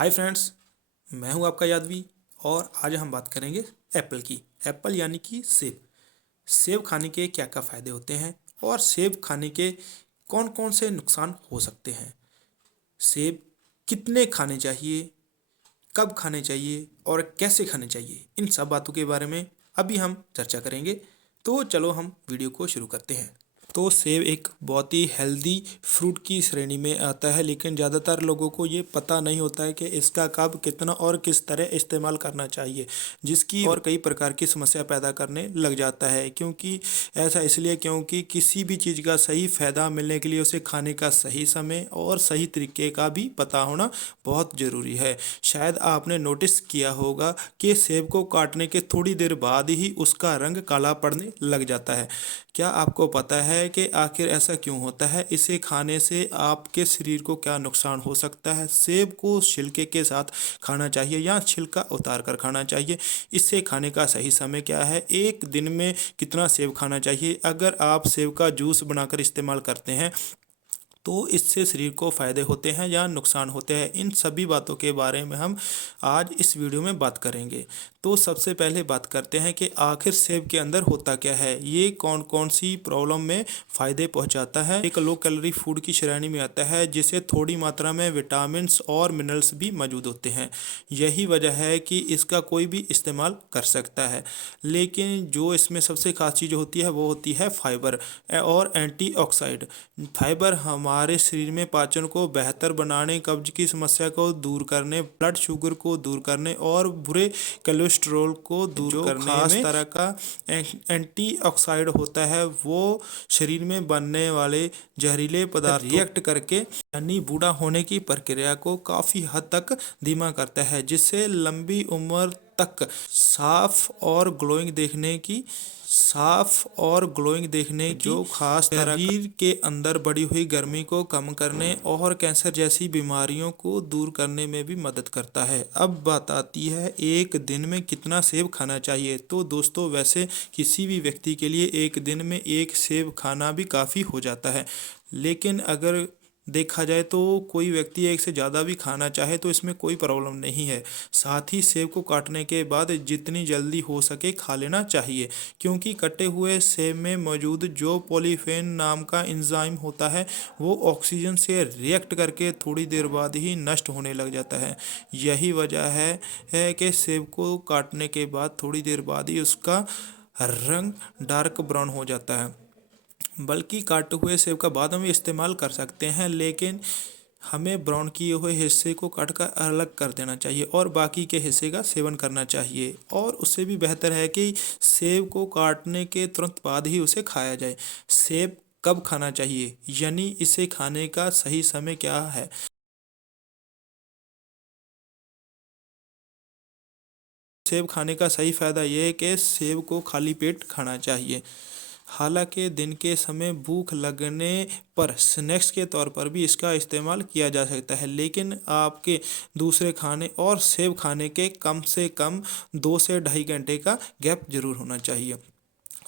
Hi friends, मैं हूं आपका यादवी। और आज हम बात करेंगे एप्पल की। एप्पल यानी कि सेब। सेब खाने के क्या क्या फ़ायदे होते हैं और सेब खाने के कौन कौन से नुकसान हो सकते हैं। सेब कितने खाने चाहिए, कब खाने चाहिए और कैसे खाने चाहिए, इन सब बातों के बारे में अभी हम चर्चा करेंगे। तो चलो हम वीडियो को शुरू करते हैं। तो सेब एक बहुत ही हेल्दी फ्रूट की श्रेणी में आता है, लेकिन ज़्यादातर लोगों को ये पता नहीं होता है कि इसका कब, कितना और किस तरह इस्तेमाल करना चाहिए, जिसकी और कई प्रकार की समस्या पैदा करने लग जाता है। क्योंकि ऐसा इसलिए क्योंकि किसी भी चीज़ का सही फ़ायदा मिलने के लिए उसे खाने का सही समय और सही तरीके का भी पता होना बहुत ज़रूरी है। शायद आपने नोटिस किया होगा कि सेब को काटने के थोड़ी देर बाद ही उसका रंग काला पड़ने लग जाता है। क्या आपको पता है कि आखिर ऐसा क्यों होता है? इसे खाने से आपके शरीर को क्या नुकसान हो सकता है? सेब को छिलके के साथ खाना चाहिए या छिलका उतार कर खाना चाहिए? इससे खाने का सही समय क्या है? एक दिन में कितना सेब खाना चाहिए? अगर आप सेब का जूस बनाकर इस्तेमाल करते हैं तो इससे शरीर को फ़ायदे होते हैं या नुकसान होते हैं, इन सभी बातों के बारे में हम आज इस वीडियो में बात करेंगे। तो सबसे पहले बात करते हैं कि आखिर सेब के अंदर होता क्या है, ये कौन कौन सी प्रॉब्लम में फ़ायदे पहुंचाता है। एक लो कैलोरी फूड की श्रेणी में आता है जिसे थोड़ी मात्रा में विटामिन्स और मिनरल्स भी मौजूद होते हैं। यही वजह है कि इसका कोई भी इस्तेमाल कर सकता है। लेकिन जो इसमें सबसे खास चीज़ होती है वो होती है फाइबर और एंटीऑक्सीडेंट। फाइबर हमारे शरीर में पाचन को बेहतर बनाने, कब्ज की समस्या को दूर करने, ब्लड शुगर को दूर करने और बुरे कोलेस्ट्रॉल को दूर करने खास में तरह का एंटीऑक्साइड होता है। वो शरीर में बनने वाले जहरीले पदार्थ रिएक्ट करके यानी बूढ़ा होने की प्रक्रिया को काफ़ी हद तक धीमा करता है, जिससे लंबी उम्र तक साफ और ग्लोइंग देखने की जो खास तरह शरीर के अंदर बढ़ी हुई गर्मी को कम करने और कैंसर जैसी बीमारियों को दूर करने में भी मदद करता है। अब बात आती है एक दिन में कितना सेब खाना चाहिए। तो दोस्तों, वैसे किसी भी व्यक्ति के लिए एक दिन में एक सेब खाना भी काफ़ी हो जाता है, लेकिन अगर देखा जाए तो कोई व्यक्ति एक से ज़्यादा भी खाना चाहे तो इसमें कोई प्रॉब्लम नहीं है। साथ ही सेब को काटने के बाद जितनी जल्दी हो सके खा लेना चाहिए, क्योंकि कटे हुए सेब में मौजूद जो पॉलीफेन नाम का एंजाइम होता है वो ऑक्सीजन से रिएक्ट करके थोड़ी देर बाद ही नष्ट होने लग जाता है। यही वजह है कि सेब को काटने के बाद थोड़ी देर बाद ही उसका रंग डार्क ब्राउन हो जाता है। बल्कि काटे हुए सेब का बाद में इस्तेमाल कर सकते हैं, लेकिन हमें ब्राउन किए हुए हिस्से को काट कर अलग कर देना चाहिए और बाकी के हिस्से का सेवन करना चाहिए। और उससे भी बेहतर है कि सेब को काटने के तुरंत बाद ही उसे खाया जाए। सेब कब खाना चाहिए, यानी इसे खाने का सही समय क्या है? सेब खाने का सही फ़ायदा यह है कि सेब को खाली पेट खाना चाहिए। हालांकि दिन के समय भूख लगने पर स्नैक्स के तौर पर भी इसका इस्तेमाल किया जा सकता है, लेकिन आपके दूसरे खाने और सेब खाने के कम से कम 2 से ढाई घंटे का गैप जरूर होना चाहिए।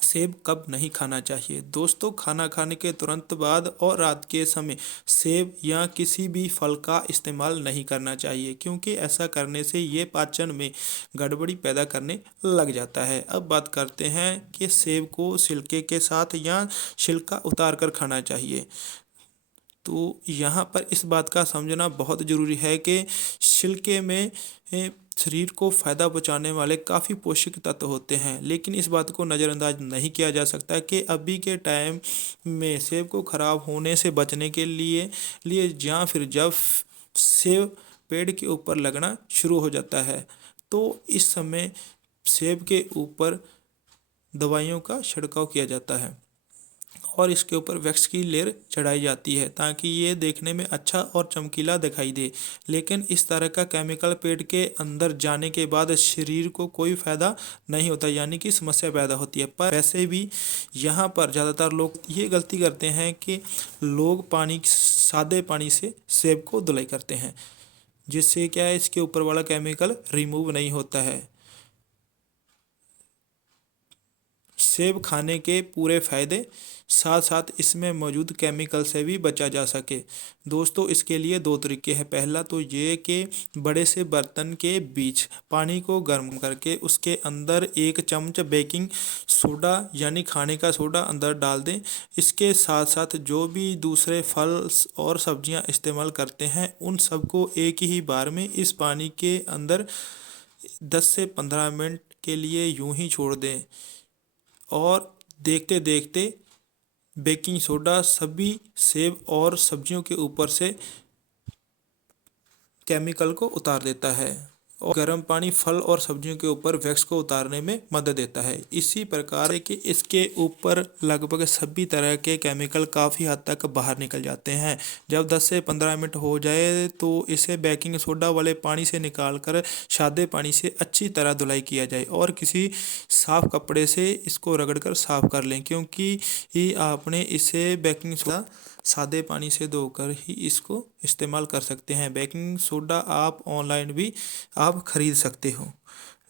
सेब कब नहीं खाना चाहिए? दोस्तों, खाना खाने के तुरंत बाद और रात के समय सेब या किसी भी फल का इस्तेमाल नहीं करना चाहिए, क्योंकि ऐसा करने से ये पाचन में गड़बड़ी पैदा करने लग जाता है। अब बात करते हैं कि सेब को छिलके के साथ या छिलका उतार कर खाना चाहिए। तो यहाँ पर इस बात का समझना बहुत ज़रूरी है कि छिलके में शरीर को फ़ायदा पहुँचाने वाले काफ़ी पोषक तत्व होते हैं, लेकिन इस बात को नज़रअंदाज नहीं किया जा सकता कि अभी के टाइम में सेब को ख़राब होने से बचने के लिए या फिर जब सेब पेड़ के ऊपर लगना शुरू हो जाता है तो इस समय सेब के ऊपर दवाइयों का छिड़काव किया जाता है और इसके ऊपर वैक्स की लेयर चढ़ाई जाती है ताकि ये देखने में अच्छा और चमकीला दिखाई दे। लेकिन इस तरह का केमिकल पेट के अंदर जाने के बाद शरीर को कोई फ़ायदा नहीं होता, यानी कि समस्या पैदा होती है। पर वैसे भी यहाँ पर ज़्यादातर लोग ये गलती करते हैं कि लोग सादे पानी से सेब को धुलाई करते हैं, जिससे क्या है, इसके ऊपर वाला केमिकल रिमूव नहीं होता है। सेब खाने के पूरे फायदे, साथ साथ इसमें मौजूद केमिकल से भी बचा जा सके। दोस्तों, इसके लिए दो तरीके हैं। पहला तो ये कि बड़े से बर्तन के बीच पानी को गर्म करके उसके अंदर 1 चम्मच बेकिंग सोडा यानी खाने का सोडा अंदर डाल दें। इसके साथ साथ जो भी दूसरे फल और सब्जियां इस्तेमाल करते हैं उन सबको एक ही बार में इस पानी के अंदर 10 से 15 मिनट के लिए यूं ही छोड़ दें और देखते देखते बेकिंग सोडा सभी सेब और सब्जियों के ऊपर से केमिकल को उतार देता है और गर्म पानी फल और सब्जियों के ऊपर वैक्स को उतारने में मदद देता है। इसी प्रकार से कि इसके ऊपर लगभग सभी तरह के केमिकल काफ़ी हद तक बाहर निकल जाते हैं। जब 10 से 15 मिनट हो जाए तो इसे बेकिंग सोडा वाले पानी से निकाल कर सादे पानी से अच्छी तरह धुलाई किया जाए और किसी साफ़ कपड़े से इसको रगड़ कर साफ़ कर लें, क्योंकि ही आपने इसे बेकिंग सोडा सादे पानी से धोकर ही इसको इस्तेमाल कर सकते हैं। बेकिंग सोडा आप ऑनलाइन भी आप ख़रीद सकते हो,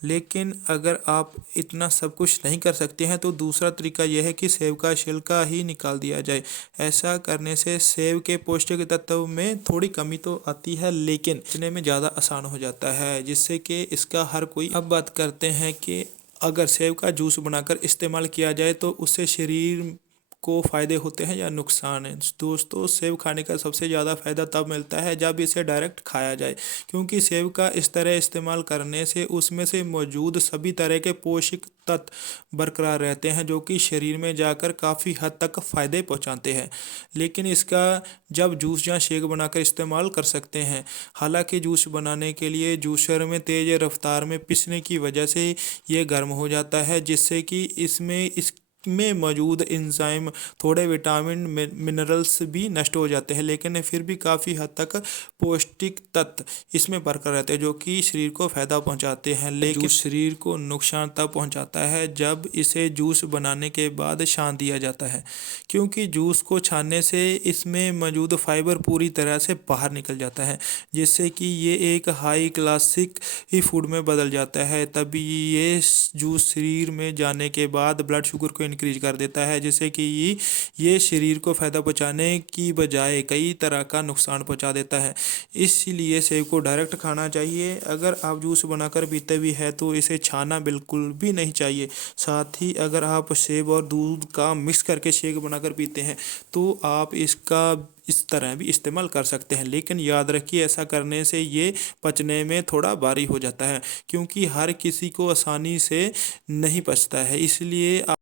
लेकिन अगर आप इतना सब कुछ नहीं कर सकते हैं तो दूसरा तरीका यह है कि सेब का छिलका ही निकाल दिया जाए। ऐसा करने से सेब के पौष्टिक तत्व में थोड़ी कमी तो आती है, लेकिन पचने में ज़्यादा आसान हो जाता है, जिससे कि इसका हर कोई। अब बात करते हैं कि अगर सेब का जूस बनाकर इस्तेमाल किया जाए तो उससे शरीर को फ़ायदे होते हैं या नुकसान है। दोस्तों, सेब खाने का सबसे ज़्यादा फ़ायदा तब मिलता है जब इसे डायरेक्ट खाया जाए, क्योंकि सेब का इस तरह इस्तेमाल करने से उसमें से मौजूद सभी तरह के पोषक तत्व बरकरार रहते हैं, जो कि शरीर में जाकर काफ़ी हद तक फ़ायदे पहुंचाते हैं। लेकिन इसका जब जूस या शेक बनाकर इस्तेमाल कर सकते हैं। हालांकि जूस बनाने के लिए जूसर में तेज़ रफ्तार में पीसने की वजह से ये गर्म हो जाता है, जिससे कि इसमें मौजूद एंजाइम थोड़े विटामिन मिनरल्स भी नष्ट हो जाते हैं, लेकिन फिर भी काफ़ी हद तक पौष्टिक तत्व इसमें बरकरार रहते हैं, जो कि शरीर को फ़ायदा पहुंचाते हैं। लेकिन शरीर को नुकसान तब पहुंचाता है जब इसे जूस बनाने के बाद छान दिया जाता है, क्योंकि जूस को छानने से इसमें मौजूद फाइबर पूरी तरह से बाहर निकल जाता है, जिससे कि ये एक हाई क्लासिक ही फूड में बदल जाता है। तभी ये जूस शरीर में जाने के बाद ब्लड शुगर को इंक्रीज कर देता है, जिससे कि ये शरीर को फ़ायदा पहुंचाने की बजाय कई तरह का नुकसान पहुंचा देता है। इसलिए सेब को डायरेक्ट खाना चाहिए। अगर आप जूस बनाकर पीते भी है तो इसे छाना बिल्कुल भी नहीं चाहिए। साथ ही अगर आप सेब और दूध का मिक्स करके शेक बनाकर पीते हैं तो आप इसका इस तरह भी इस्तेमाल कर सकते हैं, लेकिन याद रखिए ऐसा करने से ये पचने में थोड़ा भारी हो जाता है, क्योंकि हर किसी को आसानी से नहीं पचता है। इसलिए